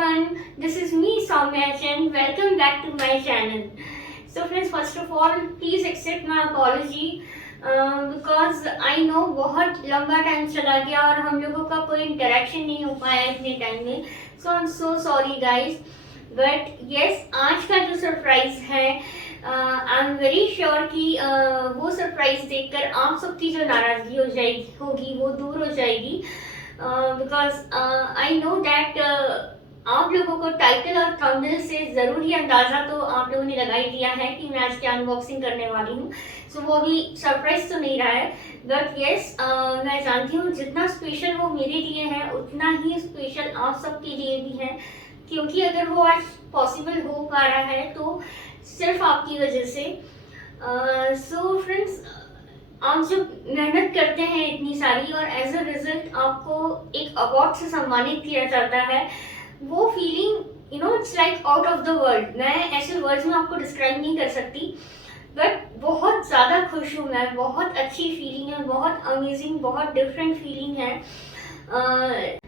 everyone, this is me Soumya Chen. Welcome back to my channel. So friends, first of all, please accept my apology because I know बहुत लंबा time चला गया और हम लोगों का कोई इंटरेक्शन नहीं हो पाया इतने टाइम में. So I'm so sorry guys. But yes, आज का जो सरप्राइज है आई एम वेरी श्योर कि वो सरप्राइज देखकर आप सबकी जो नाराजगी होगी वो दूर हो जाएगी. बिकॉज आई नो दैट आप लोगों को टाइटल और थंबनेल से ज़रूर ही अंदाज़ा तो आप लोगों ने लगा ही लिया है कि मैं आज क्या अनबॉक्सिंग करने वाली हूँ. सो वो भी सरप्राइज तो नहीं रहा है, बट येस मैं जानती हूँ जितना स्पेशल वो मेरे लिए है उतना ही स्पेशल आप सबके लिए भी है, क्योंकि अगर वो आज पॉसिबल हो पा रहा है तो सिर्फ आपकी वजह से. सो फ्रेंड्स, आप जब मेहनत करते हैं इतनी सारी और एज अ रिजल्ट आपको एक अवार्ड से सम्मानित किया जाता है, वो feeling it's like out of the world. मैं ऐसे वर्ड्स में आपको डिस्क्राइब नहीं कर सकती, बट बहुत ज़्यादा खुश हूँ मैं. बहुत अच्छी फीलिंग है, बहुत अमेजिंग, बहुत डिफरेंट फीलिंग है.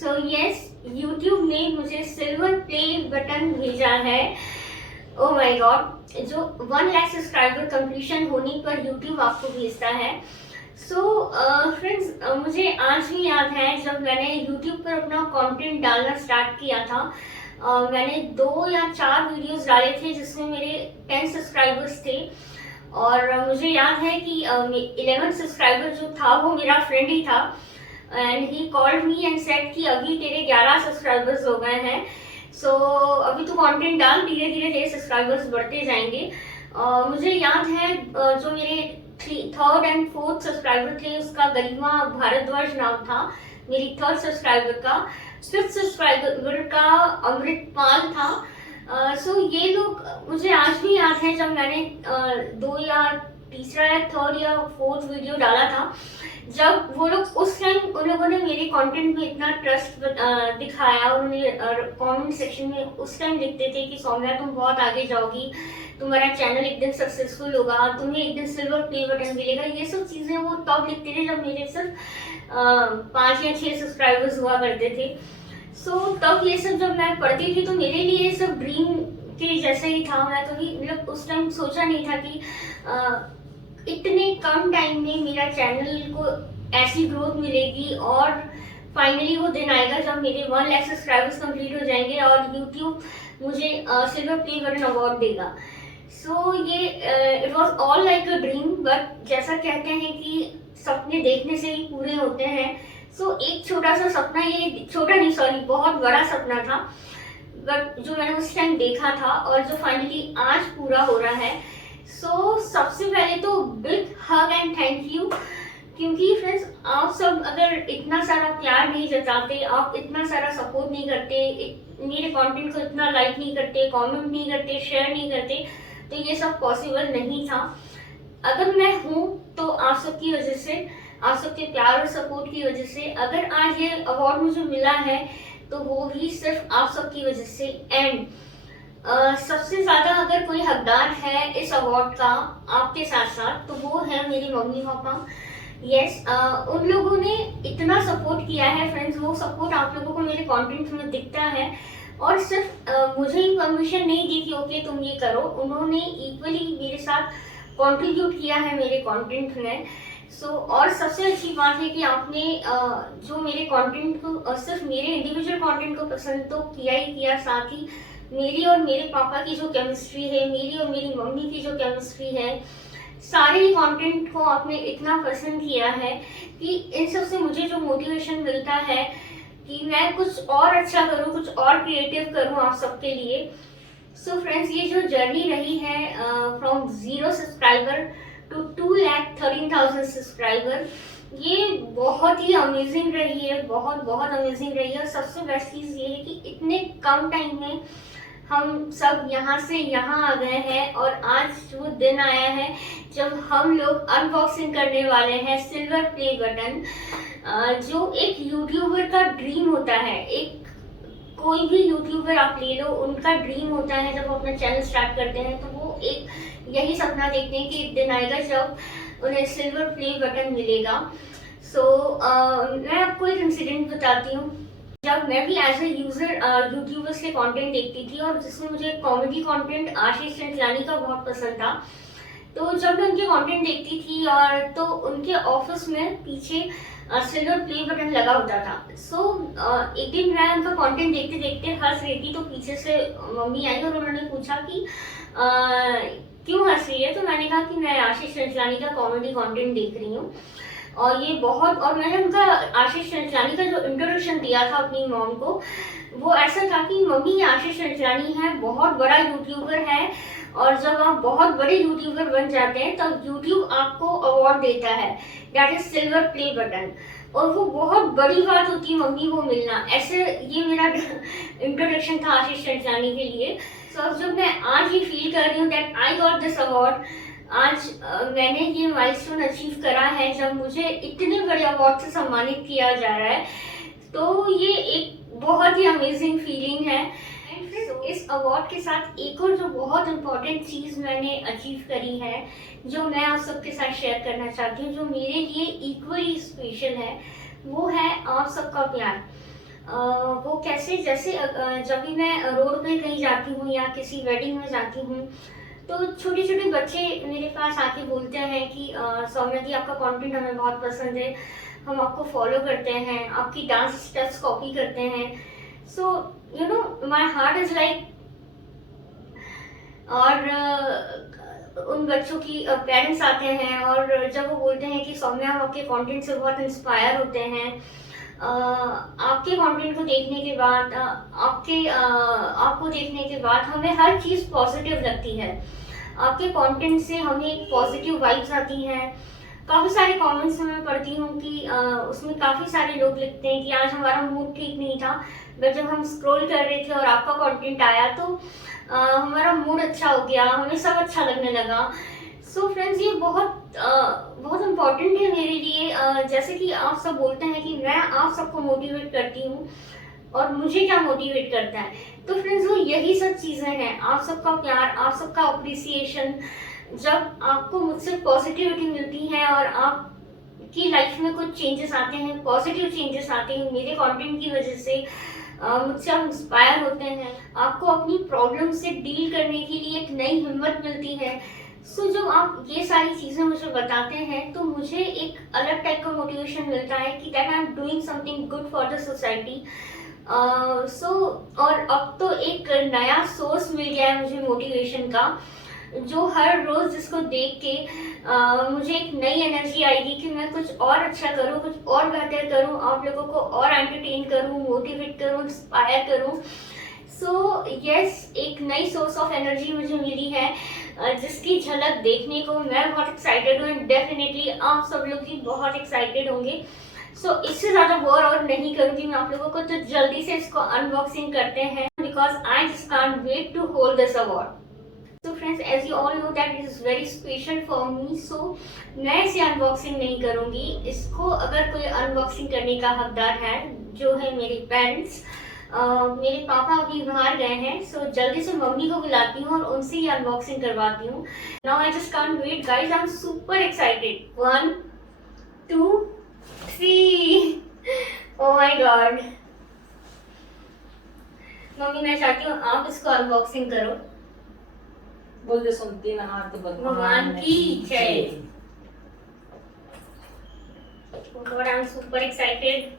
सो यस, यूट्यूब ने मुझे सिल्वर प्ले बटन भेजा है. ओ माय गॉड, जो 1 लाख सब्सक्राइबर कंप्लीशन होने पर यूट्यूब आपको भेजता है. सो फ्रेंड्स, मुझे आज भी याद है जब मैंने यूट्यूब पर अपना कंटेंट डालना स्टार्ट किया था. मैंने 2 या 4 वीडियोस डाले थे जिसमें मेरे 10 सब्सक्राइबर्स थे, और मुझे याद है कि 11 सब्सक्राइबर जो था वो मेरा फ्रेंड ही था. And he called me and said कि अभी तेरे 11 सब्सक्राइबर्स हो गए हैं, सो अभी तो कंटेंट डाल, धीरे धीरे तेरे सब्सक्राइबर्स बढ़ते जाएंगे. मुझे याद है जो मेरे 3rd एंड 4th सब्सक्राइबर थे उसका गरिमा भारद्वाज नाम था, मेरी 3rd सब्सक्राइबर का. 5th सब्सक्राइबर का अमृतपाल था. सो ये लोग मुझे आज भी याद है जब मैंने 2 या तीसरा या 3rd या 4th वीडियो डाला था, जब वो लोग उस टाइम उन लोगों ने मेरे कंटेंट में इतना ट्रस्ट दिखाया. उन्होंने कमेंट सेक्शन में उस टाइम लिखते थे कि सौम्या तुम बहुत आगे जाओगी, तुम्हारा चैनल एक दिन सक्सेसफुल होगा, तुम्हें एक दिन सिल्वर प्ले बटन मिलेगा. ये सब चीज़ें वो तब लिखते थे जब मेरे सिर्फ 5 या 6 सब्सक्राइबर्स हुआ करते थे. सो तब ये सब जब मैं पढ़ती थी तो मेरे लिए ये सब ड्रीम के जैसे ही था. मैं कभी मतलब उस टाइम सोचा नहीं था कि इतने कम टाइम में मेरा चैनल को ऐसी ग्रोथ मिलेगी और फाइनली वो दिन आएगा जब मेरे 1 लाख सब्सक्राइबर्स कंप्लीट हो जाएंगे और यूट्यूब मुझे सिल्वर प्ले बटन अवार्ड देगा. सो ये it was all like a dream, but जैसा कहते हैं कि सपने देखने से ही पूरे होते हैं. सो एक छोटा सा सपना, ये छोटा नहीं सॉरी बहुत बड़ा सपना था, बट जो मैंने उस टाइम देखा था और जो फाइनली आज पूरा हो रहा है. सो सबसे पहले तो big hug and thank you, क्योंकि फ्रेंड्स आप सब अगर इतना सारा प्यार नहीं जताते, आप इतना सारा सपोर्ट नहीं करते, मेरे कंटेंट को इतना लाइक नहीं करते, कमेंट नहीं करते, शेयर नहीं करते, तो ये सब पॉसिबल नहीं था. अगर मैं हूँ तो आप सबकी वजह से, आप सबके प्यार और सपोर्ट की वजह से. अगर आज ये अवार्ड मुझे मिला है तो वो भी सिर्फ आप सबकी वजह से. एंड सबसे ज़्यादा अगर कोई हकदार है इस अवार्ड का आपके साथ साथ, तो वो है मेरे मम्मी पापा. यस, उन लोगों ने इतना सपोर्ट किया है फ्रेंड्स. वो सपोर्ट आप लोगों को मेरे कंटेंट में दिखता है, और सिर्फ मुझे ही परमिशन नहीं दी कि ओके तुम ये करो, उन्होंने इक्वली मेरे साथ कंट्रीब्यूट किया है मेरे कंटेंट में. सो और सबसे अच्छी बात है कि आपने जो मेरे कंटेंट को, सिर्फ मेरे इंडिविजुअल कंटेंट को पसंद तो किया ही किया, साथ ही मेरी और मेरे पापा की जो केमिस्ट्री है, मेरी और मेरी मम्मी की जो केमिस्ट्री है, सारे ही कंटेंट को आपने इतना पसंद किया है कि इन सब से मुझे जो मोटिवेशन मिलता है कि मैं कुछ और अच्छा करूं, कुछ और क्रिएटिव करूं आप सबके लिए. सो फ्रेंड्स, ये जो जर्नी रही है फ्रॉम 0 सब्सक्राइबर टू 2,13,000 सब्सक्राइबर, ये बहुत ही अमेजिंग रही है, बहुत बहुत अमेजिंग रही है. और सबसे बेस्ट चीज़ ये है कि इतने कम टाइम में हम सब यहाँ से यहाँ आ गए हैं, और आज वो दिन आया है जब हम लोग अनबॉक्सिंग करने वाले हैं सिल्वर प्ले बटन, जो एक यूट्यूबर का ड्रीम होता है. एक कोई भी यूट्यूबर आप ले लो, उनका ड्रीम होता है जब वो अपना चैनल स्टार्ट करते हैं तो वो एक यही सपना देखते हैं कि एक दिन आएगा जब उन्हें सिल्वर प्ले बटन मिलेगा. सो मैं आपको एक इंसिडेंट बताती हूँ. जब मैं भी एज ए यूजर यूट्यूबर्स के कंटेंट देखती थी और जिसमें मुझे कॉमेडी कंटेंट आशीष चंचलानी का बहुत पसंद था, तो जब मैं उनके कंटेंट देखती थी और तो उनके ऑफिस में पीछे सिल्वर प्ले बटन लगा होता था। एक दिन मैं उनका कंटेंट देखते देखते हंस रही थी, तो पीछे से मम्मी आई और उन्होंने पूछा कि क्यों हंस रही है। तो मैंने कहा कि मैं आशीष चंचलानी का कॉमेडी कंटेंट देख रही हूँ। और मैंने उनका आशीष चंचलानी का जो इंट्रोडक्शन दिया था अपनी मॉम को, वो ऐसा था कि मम्मी ये आशीष चंचलानी है, बहुत बड़ा यूट्यूबर है, और जब आप बहुत बड़े यूट्यूबर बन जाते हैं तब यूट्यूब आपको अवार्ड देता है, that is silver play button, और वो बहुत बड़ी बात होती है मम्मी को मिलना। ऐसे ये मेरा इंट्रोडक्शन था आशीष चंचलानी के लिए। सो जब मैं आज ये फील कर रही हूँ that I got this award, आज मैंने ये माइलस्टोन अचीव करा है जब मुझे इतने बड़े अवार्ड से सम्मानित किया जा रहा है, तो ये एक बहुत ही अमेजिंग फीलिंग है। इस अवार्ड के साथ एक और जो बहुत इम्पोर्टेंट चीज़ मैंने अचीव करी है, जो मैं आप सबके साथ शेयर करना चाहती हूँ, जो मेरे लिए इक्वली स्पेशल है, वो है आप सबका प्यार। वो कैसे, जैसे जब भी मैं रोड पे कहीं जाती हूँ या किसी वेडिंग में जाती हूँ, तो छोटे छोटे बच्चे मेरे पास आके बोलते हैं कि सौम्या जी आपका कंटेंट हमें बहुत पसंद है, हम आपको फॉलो करते हैं, आपकी डांस स्टेप्स कॉपी करते हैं। So you know my heart is like, और उन बच्चों की पेरेंट्स आते हैं और जब वो बोलते हैं कि सौम्या हम आपके कंटेंट से बहुत इंस्पायर होते हैं, आपके कंटेंट को देखने के बाद आपको देखने के बाद हमें हर चीज़ पॉजिटिव लगती है। आपके कंटेंट से हमें एक पॉजिटिव वाइब्स आती हैं। काफ़ी सारे कमेंट्स में मैं पढ़ती हूँ कि उसमें काफ़ी सारे लोग लिखते हैं कि आज हमारा मूड ठीक नहीं था, बट जब हम स्क्रॉल कर रहे थे और आपका कंटेंट आया तो हमारा मूड अच्छा हो गया, हमें सब अच्छा लगने लगा। सो फ्रेंड्स, ये बहुत इम्पोर्टेंट है मेरे लिए। जैसे कि आप सब बोलते हैं कि मैं आप सबको मोटिवेट करती हूँ, और मुझे क्या मोटिवेट करता है, तो फ्रेंड्स वो यही सब चीज़ें हैं, आप सबका प्यार, आप सबका अप्रिसिएशन। जब आपको मुझसे पॉजिटिविटी मिलती है और आपकी लाइफ में कुछ चेंजेस आते हैं, पॉजिटिव चेंजेस आते हैं मेरे कंटेंट की वजह से, मुझसे आप इंस्पायर होते हैं, आपको अपनी प्रॉब्लम से डील करने के लिए एक नई हिम्मत मिलती है। जब आप ये सारी चीज़ें मुझे बताते हैं तो मुझे एक अलग टाइप का मोटिवेशन मिलता है कि that I am doing something good for the society. और अब तो एक नया सोर्स मिल गया है मुझे मोटिवेशन का, जो हर रोज़ जिसको देख के मुझे एक नई एनर्जी आएगी कि मैं कुछ और अच्छा करूँ, कुछ और बेहतर करूँ, आप लोगों को और एंटरटेन करूँ, मोटिवेट करूँ, इंस्पायर करूँ। यस, एक नई सोर्स ऑफ एनर्जी मुझे मिली है, जिसकी झलक देखने को मैं बहुत एक्साइटेड हूँ, एंड डेफिनेटली आप सब लोग भी बहुत एक्साइटेड होंगे। इससे ज़्यादा बोर और नहीं करूँगी मैं आप लोगों को, तो जल्दी से इसको अनबॉक्सिंग करते हैं, because I just can't wait to hold this award. So friends, as you all know that it is very special for me, so मैं इसे अनबॉक्सिंग नहीं करूँगी। इसको अगर कोई अनबॉक्सिंग करने का हकदार है, जो है मेरे पेरेंट्स, मेरे पापा अभी बाहर गए हैं, सो जल्दी से मम्मी को बुलाती हूँ और उनसे ही अनबॉक्सिंग करवाती हूँ। Now I just can't wait guys, I am super excited. 1 2 3, oh my god. Mummy मैं चाहती हूँ आप इसको अनबॉक्सिंग करो। बोल दे, सुनती ना हाथ भगवान की जय। God, I'm super excited.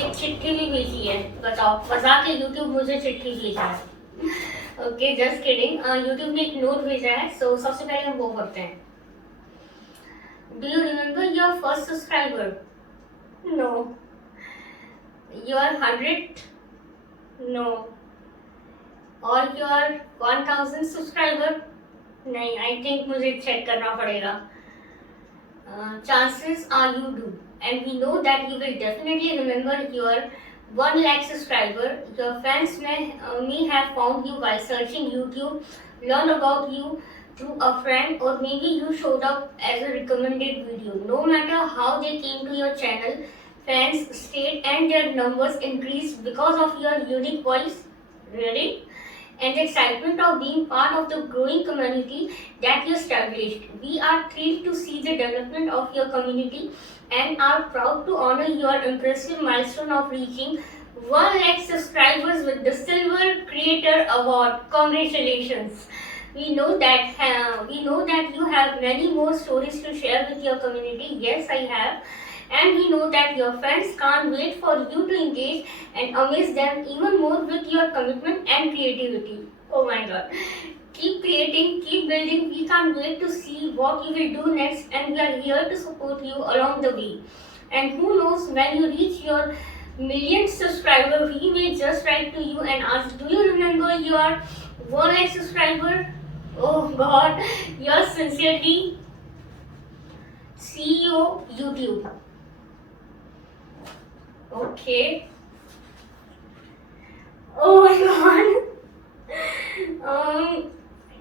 एक चिट्ठी भी भेजी है, बताओ, मजाक है, यूट्यूब मुझे चिट्ठी भेजा है। Okay, just kidding. यूट्यूब ने एक नोट भेजा है, सो सबसे पहले हम वो करते हैं। Do you remember your first subscriber? No. Your 100? No. और योर 1000 सब्सक्राइबर? नहीं, आई थिंक मुझे चेक करना पड़ेगा। Chances are you do, and we know that you will definitely remember your 1 lakh subscriber. Your fans may have found you while searching YouTube, learn about you through a friend, or maybe you showed up as a recommended video. No matter how they came to your channel, fans stayed and their numbers increased because of your unique voice. Really? And the excitement of being part of the growing community that you established. We are thrilled to see the development of your community and are proud to honor your impressive milestone of reaching 1 lakh subscribers with the Silver Creator Award. Congratulations! We know that you have many more stories to share with your community. Yes, I have. And we know that your fans can't wait for you to engage and amaze them even more with your commitment and creativity. Oh my god. Keep creating, keep building. We can't wait to see what you will do next, and we are here to support you along the way. And who knows, when you reach your millionth subscriber, we may just write to you and ask, do you remember your 1 lakh subscriber? Oh god. Yours sincerely, CEO YouTube. Okay. Oh my god.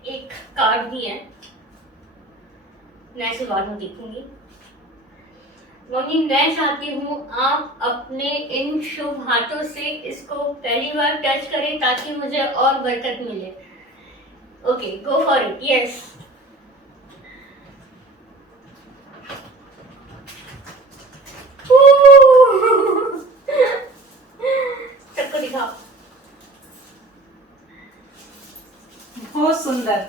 एक card भी है, मैं इसे बाद में देखूंगी। Mummy, मैं चाहती हूँ आप अपने इन शुभ हाथों से इसको पहली बार टच करें ताकि मुझे और बरकत मिले। Okay, go for it. Yes. सबको दिखाओ। बहुत सुंदर।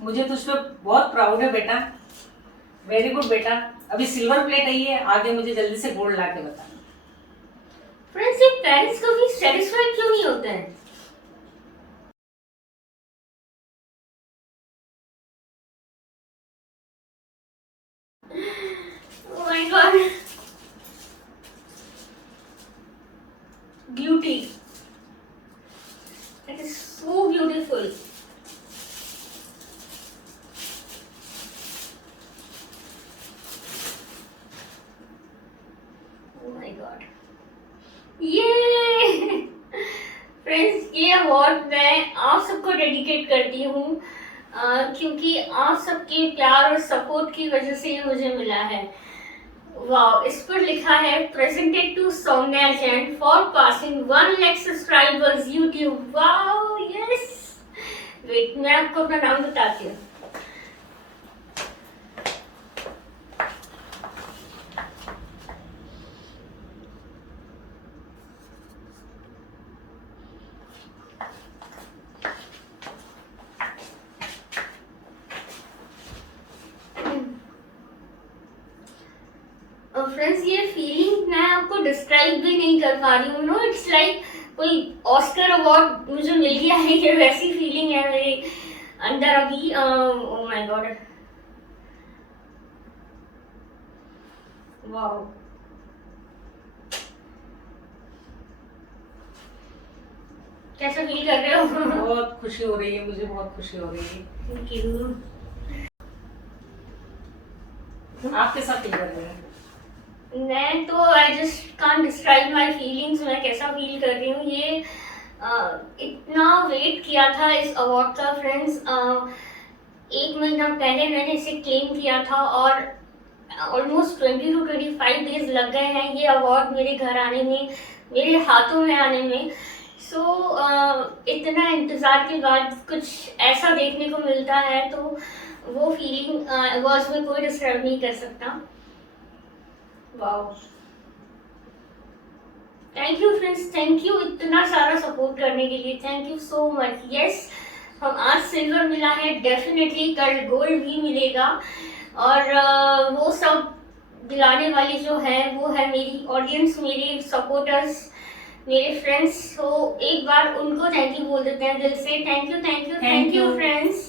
मुझे तुझ पे बहुत प्राउड है बेटा। वेरी गुड बेटा। अभी सिल्वर प्लेट आई है, आगे मुझे जल्दी से गोल्ड ला के बता। फ्रेंड्स, ये पेरेंट्स कभी सेटिस्फाइड क्यों नहीं होते हैं? Oh my god. Beauty. That is so beautiful. Oh my god. ये फ्रेंड्स, ये अवार्ड मैं आप सबको डेडिकेट करती हूँ, क्योंकि आप सबके प्यार और सपोर्ट की वजह से ये मुझे मिला है। वाओ, इस पर लिखा है presented to Saumya Jain for passing 1 lakh subscribers YouTube. Wow, yes. Wait, मैं आपको अपना नाम बताती हूँ। फ्रेंड्स, ये फीलिंग मैं आपको डिस्क्राइब भी नहीं कर पा रही हूँ। नो, इट्स लाइक कोई ऑस्कर अवार्ड मुझे मिल गया है, ये वैसी फीलिंग है मेरे अंदर अभी। ओह माय गॉड, वाओ। कैसा फील कर रहे हो? बहुत खुशी हो रही है, मुझे बहुत खुशी हो रही है। Thank you. आप कैसा फील कर रहे हैं? मैं तो आई just can't describe my feelings. मैं कैसा फील कर रही हूँ, ये इतना वेट किया था इस अवार्ड का फ्रेंड्स। 1 महीना पहले मैंने इसे क्लेम किया था और ऑलमोस्ट 20 to 25 डेज लग गए हैं ये अवार्ड मेरे घर आने में, मेरे हाथों में आने में। सो इतना इंतज़ार के बाद कुछ ऐसा देखने को मिलता है तो वो फीलिंग वर्ड्स में कोई डिस्क्राइब नहीं कर सकता। Wow, thank you friends, thank you इतना सारा सपोर्ट करने के लिए। Thank you so much. Yes, हम आज सिल्वर मिला है, डेफिनेटली कल गोल्ड भी मिलेगा और वो सब दिलाने वाली जो है वो है मेरी ऑडियंस, मेरे सपोर्टर्स, मेरे फ्रेंड्स। तो एक बार उनको थैंक यू बोल देते हैं दिल से। Thank you thank you thank you friends.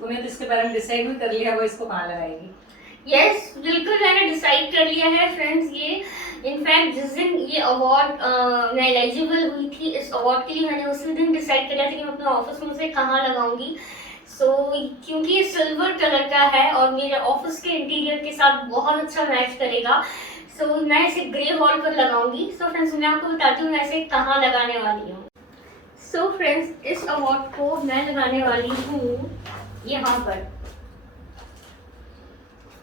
तूने तो इसके बारे में डिसाइड भी कर लिया वो इसको कहाँ लगाएगी? यस, बिल्कुल मैंने डिसाइड कर लिया है फ्रेंड्स। ये इनफैक्ट जिस दिन ये अवार्ड मैं एलिजिबल हुई थी इस अवार्ड के लिए, मैंने उसी दिन डिसाइड कर लिया था कि मैं अपने ऑफिस में उसे कहाँ लगाऊंगी। सो क्योंकि ये सिल्वर कलर का है और मेरे ऑफिस के इंटीरियर के साथ बहुत अच्छा मैच करेगा, सो मैं इसे ग्रे वॉल पर लगाऊंगी। सो फ्रेंड्स, मैं आपको बताती हूँ मैं इसे कहाँ लगाने वाली हूँ। सो फ्रेंड्स, इस अवार्ड को मैं लगाने वाली हूँ यहाँ पर।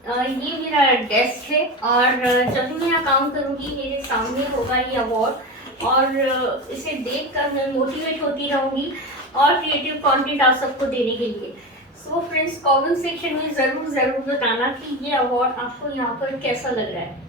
ये मेरा डेस्क है और जब भी मैं यहाँ काम करूँगी मेरे सामने होगा ये अवार्ड, और इसे देखकर मैं मोटिवेट होती रहूँगी और क्रिएटिव कंटेंट आप सबको देने के लिए। सो फ्रेंड्स, कमेंट सेक्शन में ज़रूर बताना कि ये अवार्ड आपको यहाँ पर कैसा लग रहा है।